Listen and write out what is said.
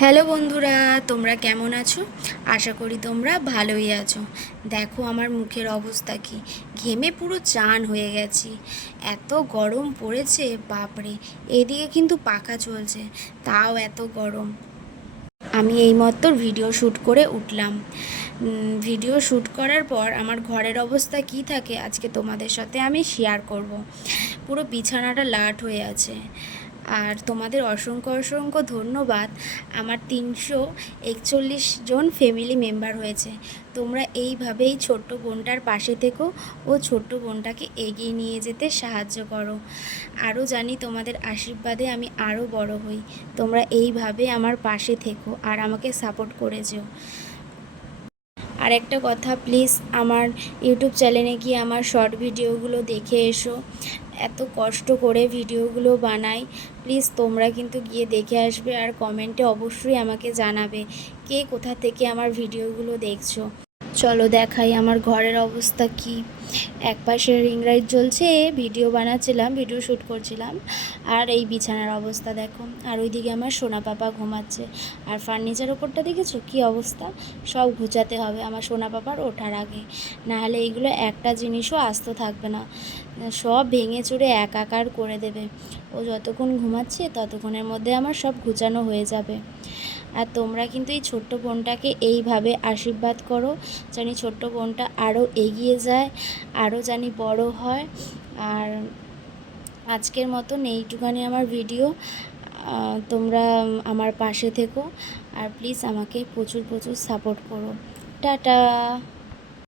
Hello বন্ধুরা, তোমরা কেমন আছো? আশা করি তোমরা ভালোই আছো। দেখো আমার মুখের অবস্থা কি, ঘেমে পুরো চান হয়ে গেছি। এত গরম পড়েছে বাপরে। এদিকে কিন্তু পাখা চলছে, তাও এত গরম। আমি এইমাত্র ভিডিও শ্যুট করে উঠলাম। ভিডিও শ্যুট করার পর আমার ঘরের অবস্থা কি থাকে আজকে তোমাদের সাথে আমি শেয়ার করব। পুরো বিছানাটা লাট হয়ে আছে। আর তোমাদের অসংখ্য অসংখ্য ধন্যবাদ। আমার 341 জন ফ্যামিলি মেম্বার হয়েছে। তোমরা এইভাবেই ছোট্ট বোনটার পাশে থেকো ও ছোট্ট বোনটাকে এগিয়ে নিয়ে যেতে সাহায্য করো। আরও জানি তোমাদের আশীর্বাদে আমি আরও বড় হই। তোমরা এইভাবে আমার পাশে থেকো আর আমাকে সাপোর্ট করে যেও। আর একটা কথা, প্লিজ আমার ইউটিউব চ্যানেলে গিয়ে আমার শর্ট ভিডিওগুলো দেখে এসো। এত কষ্ট করে ভিডিওগুলো বানাই, প্লিজ তোমরা কিন্তু গিয়ে দেখে আসবে। আর কমেন্টে অবশ্যই আমাকে জানাবে কে কোথা থেকে আমার ভিডিওগুলো দেখছো। চলো দেখাই আমার ঘরের অবস্থা কি। এক পাশে রিং লাইট জ্বলছে, ভিডিও বানাচ্ছিলাম, ভিডিও শ্যুট করছিলাম। আর এই বিছানার অবস্থা দেখো। আর ওইদিকে আমার সোনা পাপা ঘুমাচ্ছে। আর ফার্নিচার ওপরটা দেখেছো কি অবস্থা? সব গুছাতে হবে আমার সোনা পাপার ওঠার আগে, নাহলে এইগুলো একটা জিনিসও আস্ত থাকবে না, সব ভেঙে চুরে একাকার করে দেবে। ও যতক্ষণ ঘুমাচ্ছে ততক্ষণের মধ্যে আমার সব গুছানো হয়ে যাবে। আর তোমরা কিন্তু এই ছোট্ট বোনটাকে এইভাবে আশীর্বাদ করো, জানি ছোট্ট বোনটা আরও এগিয়ে যায়, আরও জানি বড় হয়। আর আজকের মতন এইটুখানি আমার ভিডিও। তোমরা আমার পাশে থেকো আর প্লিজ আমাকে প্রচুর প্রচুর সাপোর্ট করো। টাটা।